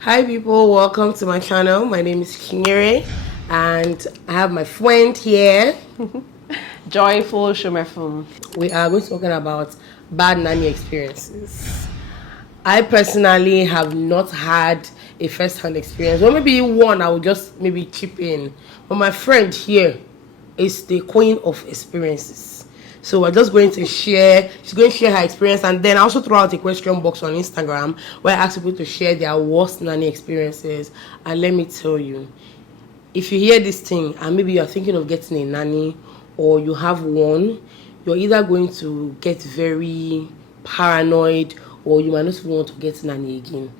Hi people, welcome to my channel. My name is Kinyere and I have my friend here. Joyful Shumefum. We are going to be talking about bad nanny experiences. I personally have not had a first-hand experience. Or maybe one I will just maybe chip in. But my friend here is the queen of experiences. So we're just going to share, she's going to share her experience, and then I also throw out a question box on Instagram where I ask people to share their worst nanny experiences. And let me tell you, if you hear this thing and maybe you're thinking of getting a nanny or you have one, you're either going to get very paranoid or you might not even want to get nanny again.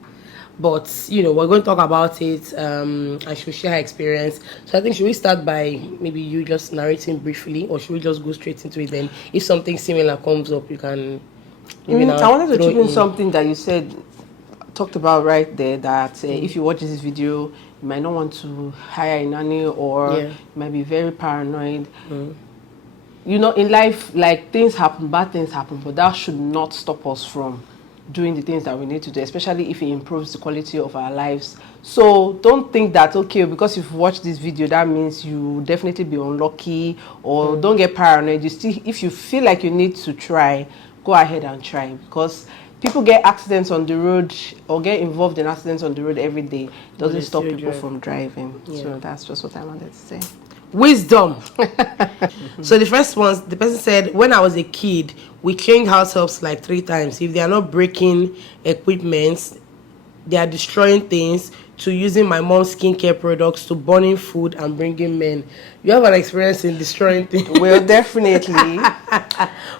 But you know, we're going to talk about it and she'll share her experience. So I think, should we start by maybe you just narrating briefly, or should we just go straight into it? Then if something similar comes up, you can maybe now I wanted to chip in in something that you said, talked about right there, that if you watch this video, you might not want to hire a nanny, or you might be very paranoid. You know, in life, like, things happen, bad things happen, but that should not stop us from doing the things that we need to do, especially if it improves the quality of our lives. So don't think that, okay, because you've watched this video, that means you definitely be unlucky, or don't get paranoid. You still, if you feel like you need to try, go ahead and try, because people get accidents on the road or get involved in accidents on the road every day. It doesn't stop people from driving. So that's just what I wanted to say. Wisdom. So the first one, the person said, when I was a kid, we changed house helps like 3 times. If they are not breaking equipment, they are destroying things, to using my mom's skincare products, to burning food and bringing men. You have an experience in destroying things? Well, definitely. Well,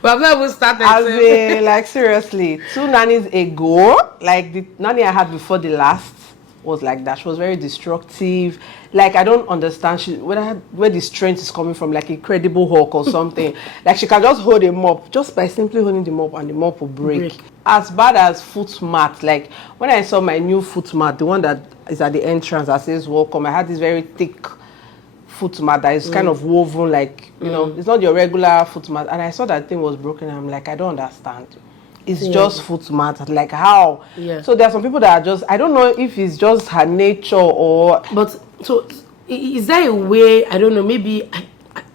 I've not even started. As in, like, seriously, 2 nannies ago, like the nanny I had before the last was like that. She was very destructive. Like, I don't understand where the strength is coming from, like Incredible Hulk or something. Like, she can just hold a mop just by simply holding the mop, and the mop will break. As bad as foot mat. Like, when I saw my new foot mat, the one that is at the entrance that says welcome, I had this very thick foot mat that is kind of woven, like, you know, it's not your regular foot mat. And I saw that thing was broken. I'm like, I don't understand. It's just foot mat. Like, how? So there are some people that are just, I don't know if it's just her nature or... But, so, is there a way, I don't know, maybe...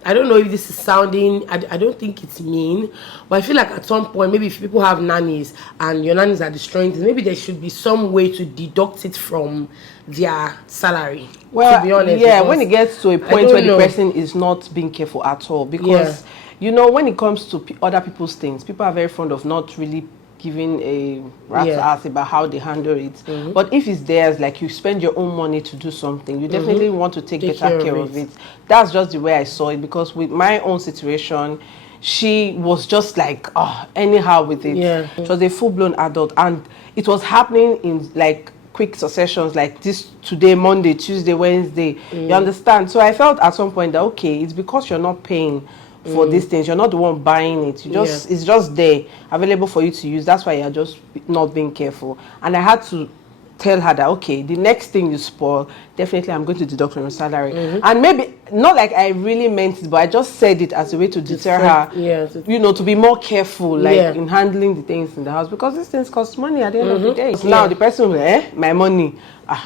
I don't know if this is sounding, I don't think it's mean, but I feel like at some point, maybe if people have nannies and your nannies are destroying things, maybe there should be some way to deduct it from their salary. Well, to be honest, yeah, when it gets to a point where the person is not being careful at all, because, you know, when it comes to other people's things, people are very fond of not really giving a rat's ass about how they handle it. But if it's theirs, like, you spend your own money to do something, you definitely want to take better care of it. That's just the way I saw it, because with my own situation, she was just like, anyhow with it. She was a full-blown adult, and it was happening in, like, quick successions, like this today, Monday, Tuesday, Wednesday. You understand? So I felt at some point that, okay, it's because you're not paying for these things, you're not the one buying it, you just it's just there available for you to use. That's why you're just not being careful. And I had to tell her that, okay, the next thing you spoil, definitely I'm going to deduct from your salary. And maybe not like I really meant it, but I just said it as a way to deter her, you know, to be more careful, like, in handling the things in the house, because these things cost money at the end of the day. So now the person will, my money,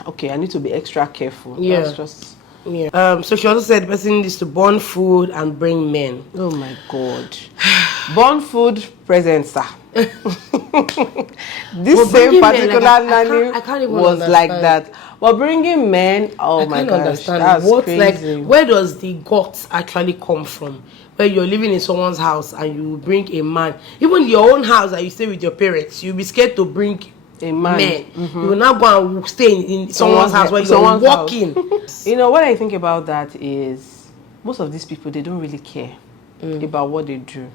okay, I need to be extra careful. That's just... So she also said the person needs to burn food and bring men. Oh my God. Burn food, present, sir. This same particular nanny was like that. But bringing men, oh my gosh, that's crazy. Like, where does the guts actually come from? Where you're living in someone's house and you bring a man, even your own house that you stay with your parents, you'll be scared to bring a man. You will now go and stay in someone's house where you're walking. You know, what I think about that is, most of these people, they don't really care about what they do.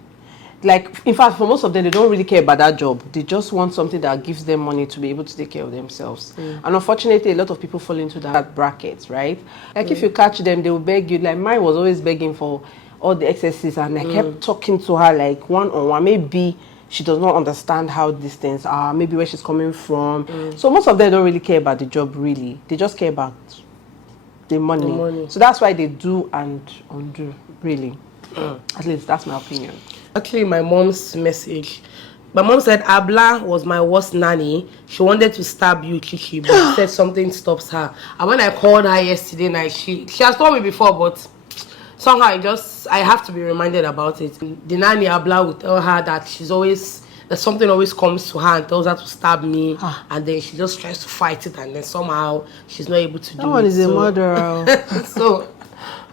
Like, in fact, for most of them, they don't really care about that job. They just want something that gives them money to be able to take care of themselves. And unfortunately, a lot of people fall into that bracket, right? Like, if you catch them, they will beg you. Like, mine was always begging for all the excesses, and I kept talking to her, like, one-on-one. Maybe she does not understand how these things are, maybe where she's coming from. So most of them don't really care about the job, really. They just care about the money. So that's why they do and undo, really. At least that's my opinion. Actually, my mom's message My mom said Abla was my worst nanny. She wanted to stab you, Chichi, but she said something stops her. And when I called her yesterday night, she has told me before, but somehow I have to be reminded about it. The nanny Abla would tell her that that something always comes to her and tells her to stab me, and then she just tries to fight it, and then somehow she's not able to do it. That one is a murderer. So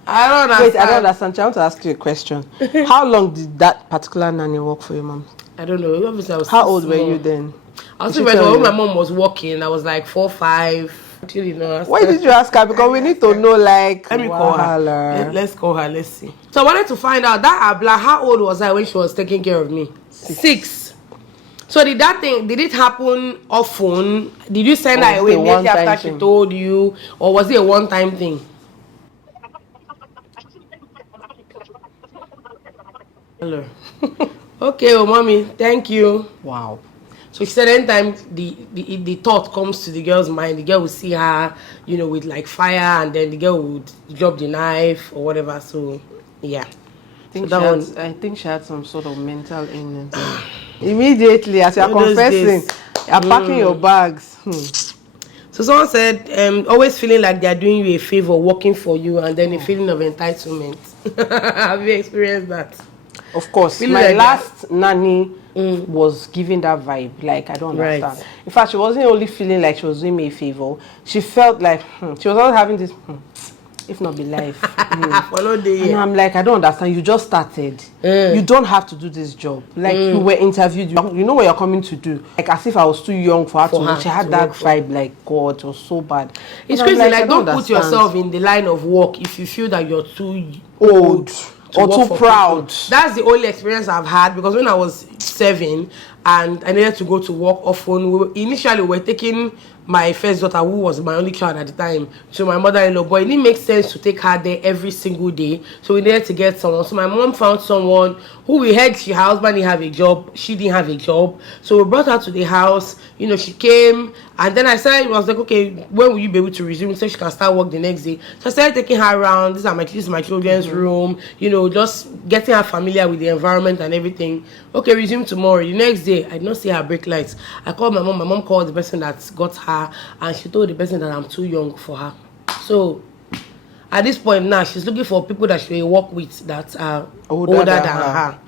I don't understand. Wait, I don't understand. I want to ask you a question. How long did that particular nanny work for your mom? I don't know. Obviously, I was How old were you then? I was when my mom was working. I was like 4, 5. Actually, no. Why did you ask her? Because we need to know, like, let me call her. Let's call her. Let's see. So I wanted to find out that Abla, how old was I when she was taking care of me? 6. So did it happen often? Did you send her away immediately after she told you? Or was it a one-time thing? Hello. Okay, oh mommy, thank you. Wow. So she said anytime the thought comes to the girl's mind, the girl will see her, with like fire, and then the girl would drop the knife or whatever. So yeah. I think she had some sort of mental illness. Immediately, as you are confessing, you are packing your bags. So someone said, always feeling like they are doing you a favor, working for you, and then a feeling of entitlement. Have you experienced that? Of course. My last nanny was giving that vibe. Like, I don't understand. Right. In fact, she wasn't only feeling like she was doing me a favor. She felt like, she was always having this, if not be life. And I'm like, I don't understand. You just started. You don't have to do this job. Like, you were interviewed. You know what you're coming to do. Like, as if I was too young for her to. She had that vibe. Like, God, it was so bad. It's crazy. Like, don't put yourself in the line of work if you feel that you're too old. Or too proud. That's the only experience I've had, because when I was 7 and I needed to go to work often, initially we were taking my first daughter, who was my only child at the time, to my mother-in-law, but it didn't make sense to take her there every single day, so we needed to get someone. So my mom found someone who we heard her husband didn't have a job, she didn't have a job, so we brought her to the house. She came, and then I was like, okay, when will you be able to resume so she can start work the next day? So I started taking her around. This is my children's room, just getting her familiar with the environment and everything. Okay, resume tomorrow. The next day, I did not see her brake lights. I called my mom called the person that got her, and she told the person that I'm too young for her. So at this point now, she's looking for people that she will work with that are older than her.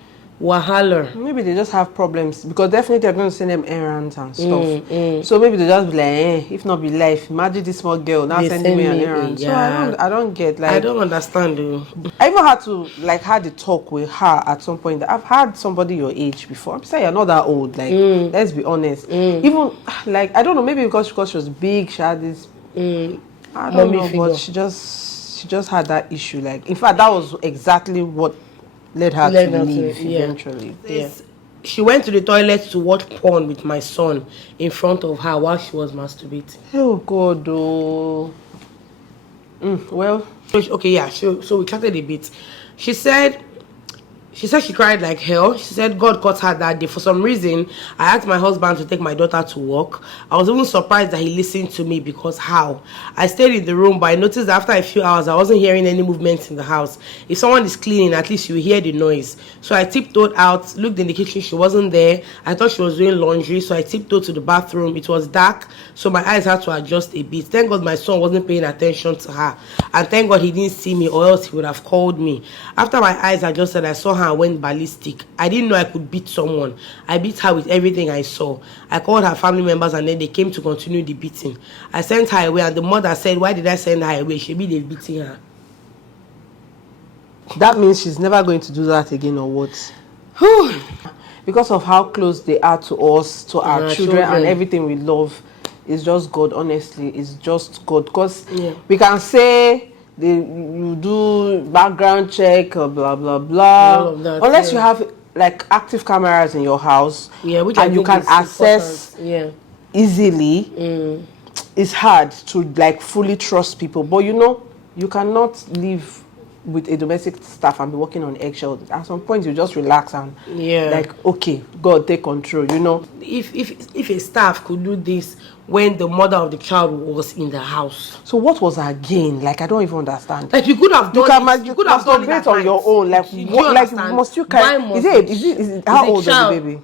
Wahala. Maybe they just have problems, because definitely they're going to send them errands and stuff. So maybe they just be like, if not be life, imagine this small girl now sending me an errand. Yeah. So I don't get, like, I don't understand though. I even had to had a talk with her at some point. I've had somebody your age before. I'm saying you're not that old. Like, let's be honest. Even like, I don't know, maybe because she was big, she had this. I don't know, but she just had that issue. Like, in fact, that was exactly what led her to leave eventually. Yeah. She went to the toilet to watch porn with my son in front of her while she was masturbating. Oh God, oh. Well, okay, yeah. So we chatted a bit. She said she cried like hell. She said God caught her that day. For some reason, I asked my husband to take my daughter to work. I was even surprised that he listened to me, because how? I stayed in the room, but I noticed that after a few hours, I wasn't hearing any movements in the house. If someone is cleaning, at least you hear the noise. So I tiptoed out, looked in the kitchen, she wasn't there. I thought she was doing laundry, so I tiptoed to the bathroom. It was dark, so my eyes had to adjust a bit. Thank God my son wasn't paying attention to her. And thank God he didn't see me, or else he would have called me. After my eyes adjusted, I saw her and went ballistic. I didn't know I could beat someone. I beat her with everything I saw. I called her family members, and then they came to continue the beating. I sent her away, and the mother said, why did I send her away? She be beating her. That means she's never going to do that again, or what? Because of how close they are to us, to our children, and everything we love. It's just God, honestly. It's just God. Because we can say you do background check, blah blah blah, that, unless you have like active cameras in your house, which and you can access easily. It's hard to like fully trust people, but you cannot live with a domestic staff and be working on eggshells. At some point you just relax and like, okay, God, take control. If a staff could do this when the mother of the child was in the house, so what was her gain? Like, I don't even understand. Like, you could have done you could have done it on your own. Like, must you carry? Is it how old is the baby?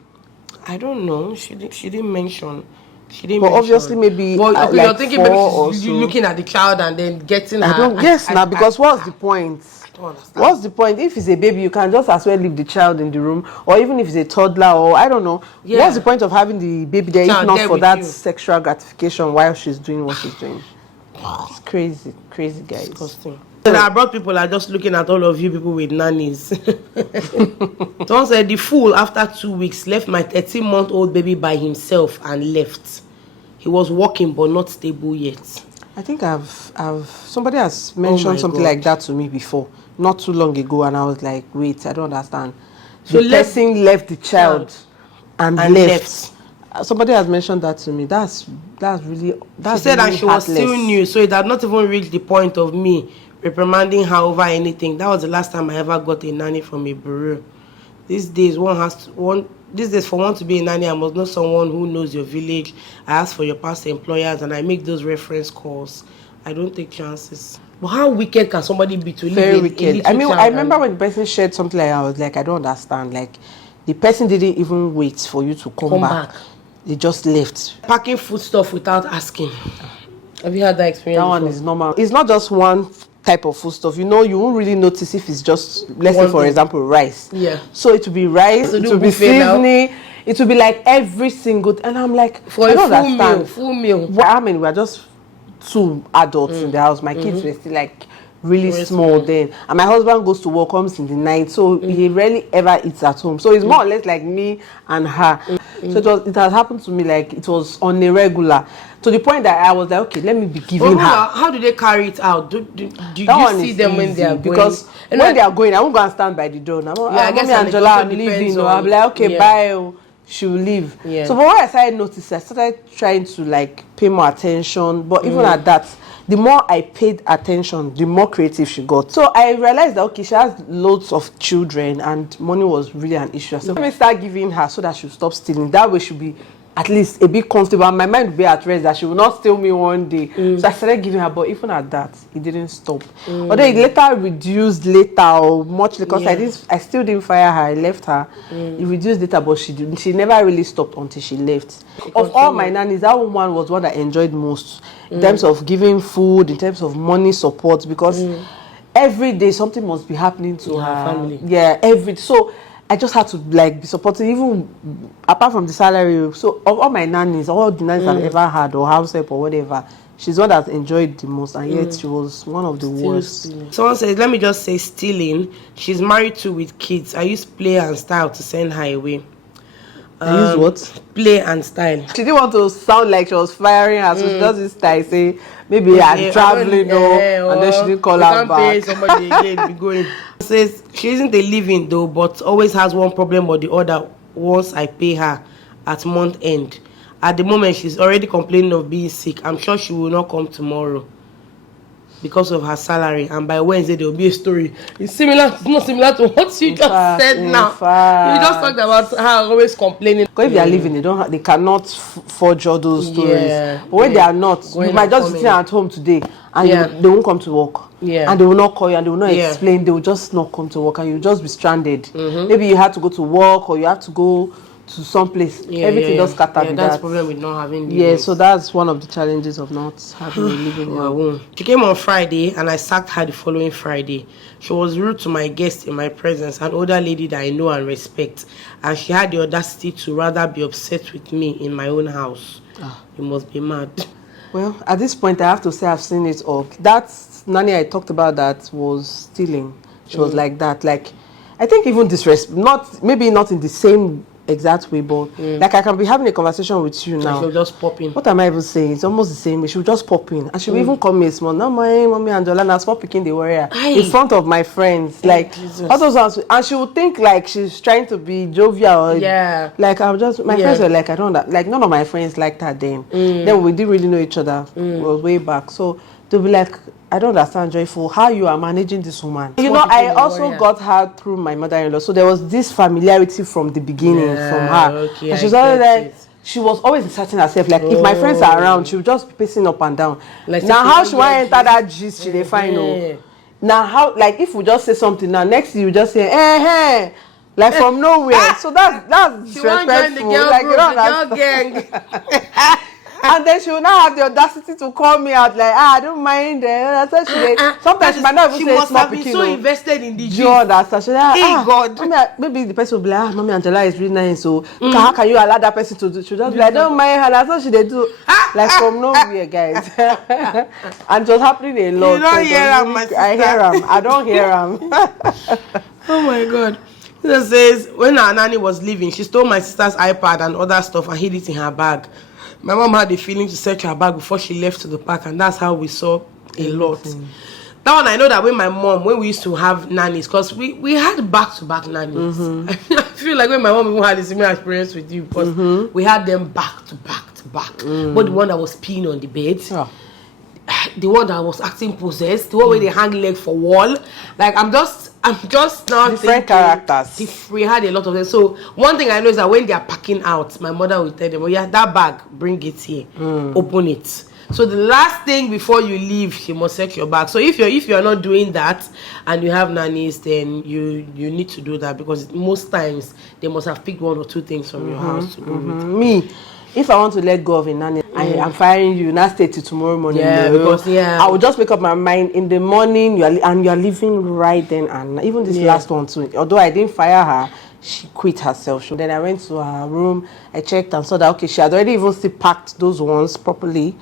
I don't know. She didn't mention. She didn't. But mention. Obviously, maybe well, like you're thinking maybe she's so. looking at the child and then getting. I don't. Yes, now because what's the point? What's the point? If it's a baby, you can just as well leave the child in the room, or even if it's a toddler, or I don't know. Yeah. What's the point of having the baby there if not for that sexual gratification while she's doing what she's doing? It's crazy, guys. Disgusting. So I brought people are just looking at all of you people with nannies. Someone said the fool after 2 weeks left my 13-month-old baby by himself and left. He was walking but not stable yet. I think somebody has mentioned something like that to me before, not too long ago, and I was like, wait, I don't understand. So the person left the child and left. Somebody has mentioned that to me. That's really. She said that she was still new, so it had not even reached the point of me reprimanding her over anything. That was the last time I ever got a nanny from a bureau. These days, for one to be a nanny, I must know someone who knows your village. I ask for your past employers and I make those reference calls. I don't take chances. But how wicked can somebody be to live? Very wicked. I mean, I remember when the person shared something like that, I was like, I don't understand. Like, the person didn't even wait for you to come back. They just left. Packing foodstuff without asking. Have you had that experience? That one is normal. It's not just one type of food stuff, you won't really notice if it's just, let's say for example, rice. Yeah. So it will be rice, it will be seasoning, it will be like every single, and I'm like, for a full meal. I mean, we're just 2 adults in the house. My kids were still like really small then, and my husband goes to work, comes in the night, so he rarely ever eats at home. So it's more or less like me and her. So it has happened to me like it was on a regular, to the point that I was like, okay, let me be giving her. How do they carry it out? Do you see them when they are going? Because when they are going, I won't go and stand by the door. I guess Angela, I'm leaving. I'm like, okay, bye. She'll leave. Yeah. So, but when I started noticing, I started trying to like pay more attention. But even at that, the more I paid attention, the more creative she got. So I realized that, okay, she has loads of children and money was really an issue. So let me start giving her so that she'll stop stealing. That way she'll be at least a bit comfortable. And my mind will be at rest that she will not steal me one day. So I started giving her, but even at that, it didn't stop. Although it later reduced or much, because I still didn't fire her. I left her. It reduced later, but she never really stopped until she left. Of all my nannies, that one was one I enjoyed most. In terms of giving food, in terms of money support, because every day something must be happening to her family. Yeah, so I just had to like be supportive, even apart from the salary. So of all my nannies, all the nannies I've ever had, or house help or whatever, she's one that enjoyed the most, and yet she was one of the worst. Someone says, let me just say stealing. She's married to with kids. I use play and style to send her away. Use what? Play and style. She didn't want to sound like she was firing her, so she does this style, say maybe I'm traveling, and then she didn't call her back. Pay somebody again, be going. Says she isn't a living though, but always has one problem or the other once I pay her at month end. At the moment, she's already complaining of being sick. I'm sure she will not come tomorrow because of her salary, and by Wednesday there will be a story. It's not similar to what you just said now. You just talked about her always complaining. Because if they are living, they cannot forge all those stories. But when they are not, you might just be sitting at home today and they won't come to work. And they will not call you and they will not explain. They will just not come to work and you'll just be stranded. Maybe you have to go to work or you have to go to some place. Everything does scatter with that's the problem with not having so that's one of the challenges of not having a living. She came on Friday and I sacked her the following Friday. She was rude to my guest in my presence, an older lady that I know and respect, and she had the audacity to rather be upset with me in my own house. You must be mad. Well, at this point I have to say I've seen it all. That nanny I talked about that was stealing. She was like that. Like, I think even disrespect, maybe not in the same exact way, but like I can be having a conversation with you now. She'll just pop in. What am I even saying? It's almost the same way. She'll just pop in and she'll even call me a small. No, mommy Angela, now stop picking the warrior in front of my friends. Like all those ones, and she would think like she's trying to be jovial. Like I'm just my friends were like, I don't like none of my friends liked her then. Then we didn't really know each other. It was way back. So they'll be like, I don't understand, Joyful, how you are managing this woman. You know, I also got her through my mother-in-law. So there was this familiarity from the beginning from her. And she's always like, she was always inserting herself. Like, if my friends are around, she would just be pacing up and down. Like, now, how she want to enter that gist, she dey find. Now, how, like, if we just say something now, next you just say, hey, Like from nowhere. So that's she won't join the girl like, group, the girl gang. And then she will now have the audacity to call me out like, I don't mind. Sometimes she might not even say must have been so invested in the gym. Understand? She's like, hey God. Maybe the person will be like, Mommy Angela is really nice. So how can you allow that person to do? She'll just be like, don't mind her. That's what she do. Like from nowhere, guys. And it was happening a lot. You don't hear him, my sister. I hear him. I don't hear him. Oh my God. It says when our nanny was leaving, she stole my sister's iPad and other stuff and hid it in her bag. My mom had the feeling to search her bag before she left to the park, and that's how we saw a lot. That one I know that when we used to have nannies, because we had back-to-back nannies. I feel like when my mom even had a similar experience with you, because we had them back-to-back. But the one that was peeing on the bed, the one that was acting possessed, the one where they hang leg for wall. Like I'm just now different characters. We had a lot of them. So one thing I know is that when they are packing out, my mother will tell them, "Oh yeah, that bag, bring it here, open it." So the last thing before you leave, she must check your bag. So if you're not doing that and you have nannies, then you need to do that, because most times they must have picked one or two things from your house to go with. Me, if I want to let go of a nanny, I'm firing you. Now stay till tomorrow morning. Because I will just make up my mind in the morning. You are leaving right then, and even this last one too. Although I didn't fire her, she quit herself. Then I went to her room. I checked and saw that she had already even still packed those ones properly,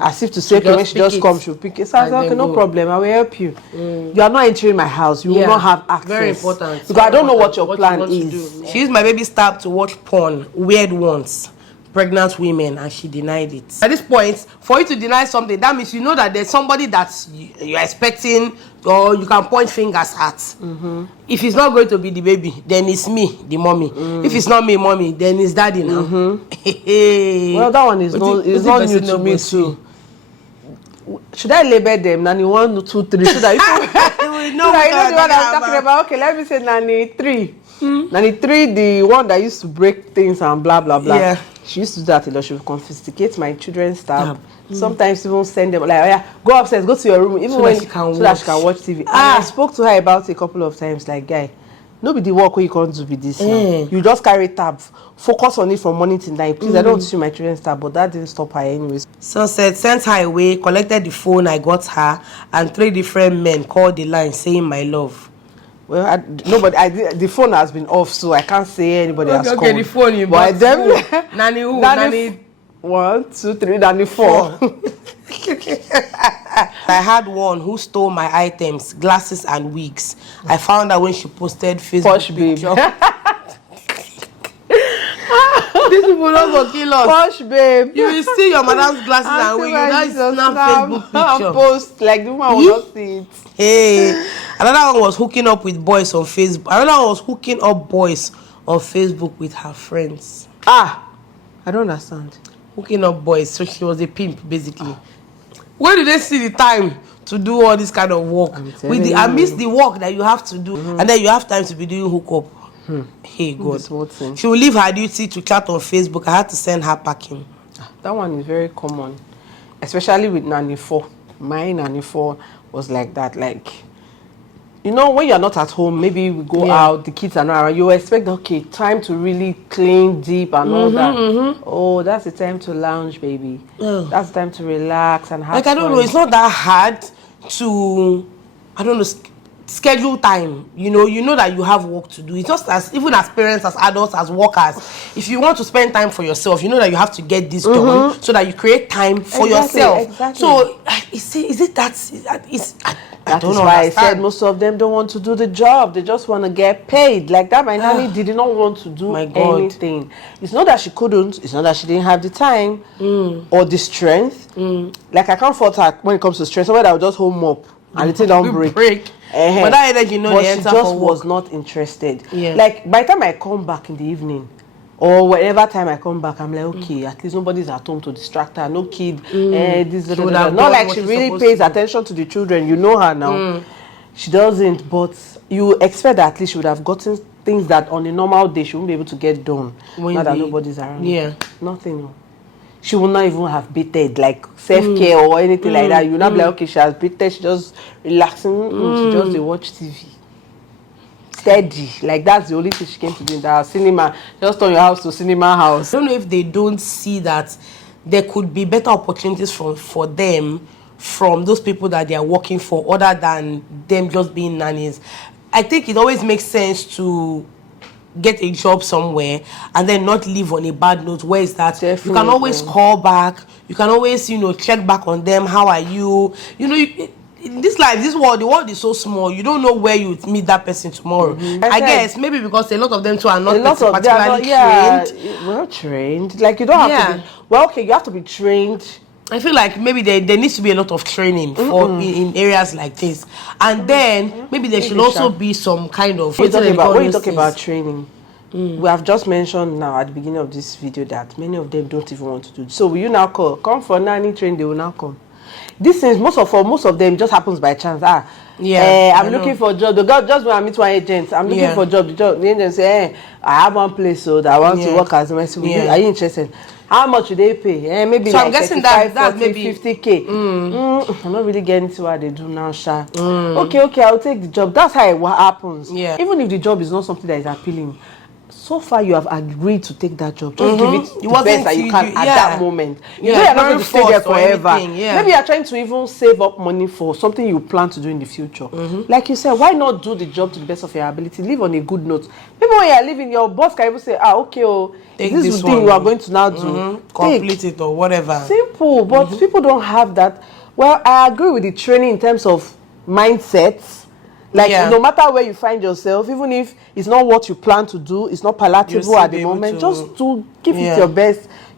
as if to say, okay, when she just comes, she'll pick it. So I was like, okay, no problem. I will help you. You are not entering my house. You will not have access. Very important. Because I don't know what your plan is. She used my baby start to watch porn, weird ones. Pregnant women, and she denied it. At this point, for you to deny something, that means you know that there's somebody that you're expecting, or you can point fingers at. If it's not going to be the baby, then it's me, the mommy. If it's not me, mommy, then it's daddy now. Well, that one is not new to me too. Should I label them Nanny 1, 2, 3 so that you know the one I'm talking about? Okay, let me say Nanny 3. Nanny 3, the one that used to break things and blah blah blah. Yeah. She used to do that a lot. She would confiscate my children's stuff. Sometimes even send them like, oh yeah, go upstairs, go to your room, even so when that she can watch TV. And I spoke to her about it a couple of times. Like, guy, nobody the work where you can't do with this. You just carry tab, focus on it from morning to night. Please, I don't want to see my children's tab, but that didn't stop her anyways. Sunset sent her away, collected the phone I got her, and 3 different men called the line saying my love. Well, the phone has been off, so I can't say anybody has called. Okay, the phone you bought. Nanny who? Nanny 1, 2, 3, Nanny 4. I had one who stole my items, glasses and wigs. I found out when she posted Facebook picture. These people don't go kill us. Posh babe. You will see your madam's glasses and wigs. You don't snap Facebook picture. Post like the woman will not see it. Hey, another one was hooking up with boys on Facebook. Another one was hooking up boys on Facebook with her friends. I don't understand. Hooking up boys, so she was a pimp basically. Where do they see the time to do all this kind of work? I miss the work that you have to do, and then you have time to be doing hookup. Hey God, she will leave her duty to chat on Facebook. I had to send her packing. That one is very common, especially with Nanny 4. My Nanny 4 was like that. Like, you know, when you're not at home, maybe we go out, the kids are not around, you expect, okay, time to really clean deep and all that. Oh, that's the time to lounge, baby. That's the time to relax and have fun. I don't know, it's not that hard to, schedule time. You know that you have work to do. It's just even as parents, as adults, as workers, if you want to spend time for yourself, you know that you have to get this done so that you create time for yourself. Exactly. So That is why I said most of them don't want to do the job. They just want to get paid. Like that, my nanny did not want to do anything. It's not that she couldn't. It's not that she didn't have the time or the strength. Like I can't fault her when it comes to strength. Somebody that will just hold up and the thing don't break. But that energy, but she just was not interested. Like by the time I come back in the evening, or whatever time I come back, I'm like, okay, at least nobody's at home to distract her. No kid. Not like she really pays attention to the children. You know her now. She doesn't, but you expect that at least she would have gotten things that on a normal day she wouldn't be able to get done. Now that nobody's around. Nothing. She will not even have baited, like self-care or anything like that. You'll not be like, okay, she has baited, she just relaxing, she just watch TV. steady. Like that's the only thing she came to do in that cinema. Just turn your house to cinema house. I don't know if they don't see that there could be better opportunities for them from those people that they are working for, other than them just being nannies. I think it always makes sense to get a job somewhere and then not leave on a bad note. Where is that? Definitely. You can always call back. You can always, check back on them. How are you? In this life, the world is so small. You don't know where you meet that person tomorrow. I guess maybe because a lot of them too are not particularly trained. Well trained. Like you don't have to be. Well, okay, you have to be trained. I feel like maybe there needs to be a lot of training for in areas like this, and then maybe there should also be some kind of. When you talk about training, we have just mentioned now at the beginning of this video that many of them don't even want to do it. So will you now come for nanny training? They will now come. This is most of them just happens by chance. I'm looking for a job. The girl, just when I meet one agent, I'm looking for a job. The agent say, "Hey, I have one place so that I want to work as a mess. Are you interested? How much do they pay? Maybe so like I'm guessing 35, that's 40, maybe 50K. I'm not really getting to what they do now, Sha. Okay, I'll take the job. That's how it happens. Even if the job is not something that is appealing, so far you have agreed to take that job. Just give it the best that you can at that moment. You know you're not going to stay there forever. Maybe you're trying to even save up money for something you plan to do in the future. Like you said, why not do the job to the best of your ability? Live on a good note. Maybe when you're leaving, your boss can even say, okay, this is the thing you are going to now do. Complete it or whatever. Simple, but people don't have that. Well, I agree with the training in terms of mindsets. Like no matter where you find yourself, even if it's not what you plan to do, it's not palatable at the moment, just to give it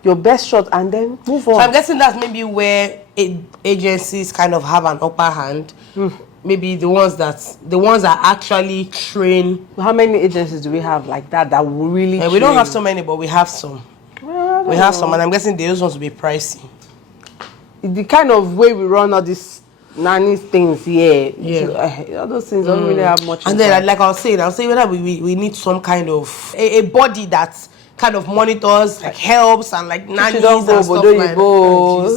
your best shot and then move on. So I'm guessing that's maybe where agencies kind of have an upper hand. Maybe the ones that actually train. How many agencies do we have like that will really train? We don't have so many, but we have some. Well, we have some, and I'm guessing those ones will be pricey. The kind of way we run all this nanny things, all those things don't really have much. And then, like I'll say whether we need some kind of a body that kind of monitors, like helps and like nannies and stuff like that.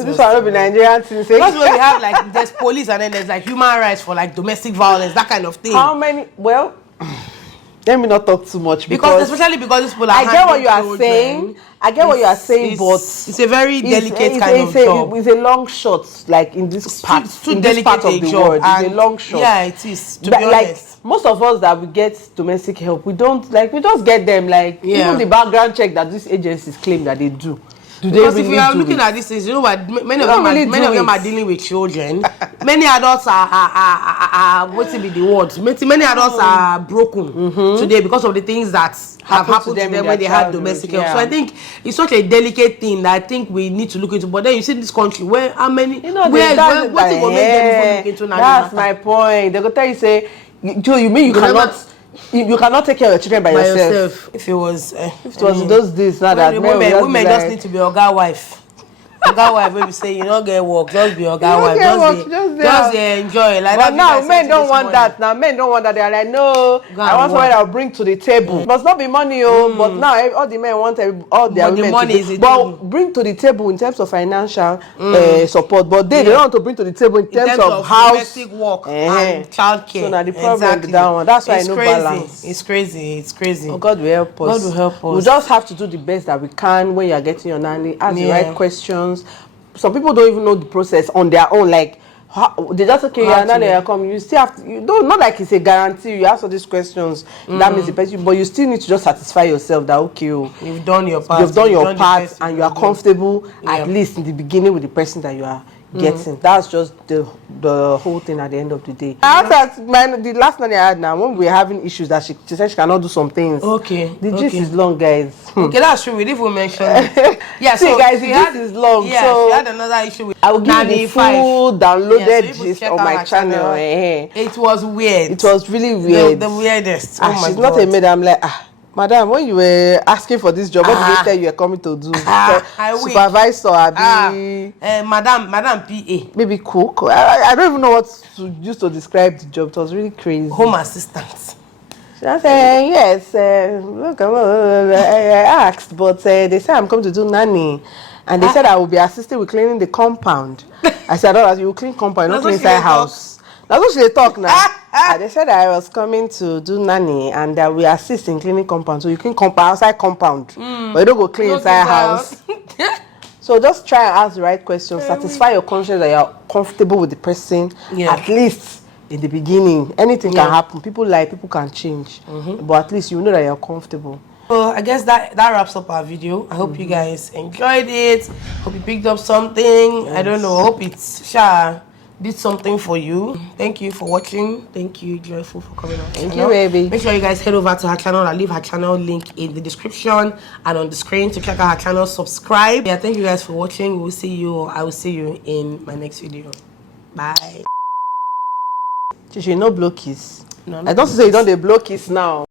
This one will be Nigerian things. That's where we have like there's police and then there's like human rights for like domestic violence, that kind of thing. How many? Well, let me not talk too much because especially because these people are. I get what you are saying. But it's a very delicate kind of job. It's a long shot, like in this part, of the world. It's a long shot. Yeah, it is. To be honest, like most of us that we get domestic help, we just get them. Like even the background check that these agencies claim that they do. Because if you are looking at these things, you know what? Many of them are dealing with children. Many adults are what's it be the word? Many adults are broken today because of the things that have happened to them when they had domestic help. So I think it's such a delicate thing that I think we need to look into. But then you see this country where how many? What will make them look into now? That's my point. They go tell you say, you mean you cannot. You cannot take care of your children by yourself. If it was those days, not that women just need to be Oga wife. Oga wife, when we say you don't get work, just be Oga wife. Just enjoy. Like but now men don't want that. Now men don't want that. They are like, no, I want something I'll bring to the table. It must not be money, but now all the men want all their women money to bring to the table in terms of financial support. But they don't want to bring to the table in terms of house, domestic work, and childcare. So now the problem is that one. That's why I know balance. It's crazy. Oh, God will help us. God will help us. We just have to do the best that we can when you are getting your nanny. Ask the right questions. Some people don't even know the process on their own. Like they just your nanny come. You still have to. You don't not like it's a guarantee. You ask all these questions. That means the person, but you still need to just satisfy yourself that you've done your part. You've done your part, and you are comfortable at least in the beginning with the person that you are getting. That's just the whole thing at the end of the day. I asked the last nanny I had now when we were having issues that she said she cannot do some things. The gist is long, guys. Okay, that's true. We didn't even mention it. Yeah, see, so guys, the gist is long. Yeah, so she had another issue with I will give you the full downloaded gist on my channel. It was weird. It was really weird. The weirdest. She's not a maid. I'm like, madam, when you were asking for this job, what did they tell you were coming to do? Supervisor, Madam PA. Maybe cook. I don't even know what to use to describe the job. It was really crazy. Home assistant. I said, yes. Look, I asked, but they said I'm coming to do nanny. And they said I will be assisting with cleaning the compound. I said, you will clean compound, not clean inside house. That's what she talk now. They said that I was coming to do nanny and that we assist in cleaning compound. So you clean compound outside compound, but you don't go clean inside house. So just try and ask the right questions. Satisfy your conscience that you're comfortable with the person. At least in the beginning, anything can happen. People lie, people can change, but at least you know that you're comfortable. So I guess that wraps up our video. I hope you guys enjoyed it. Hope you picked up something. I don't know. I hope it's did something for you. Thank you for watching. Thank you, Joyful, for coming on. Thank you, baby. Make sure you guys head over to her channel. I'll leave her channel link in the description and on the screen to check out her channel. Subscribe. Yeah, thank you guys for watching. We'll see you. I will see you in my next video. Bye. Chichi, no blow kiss. No, I don't say you don't blow kiss now.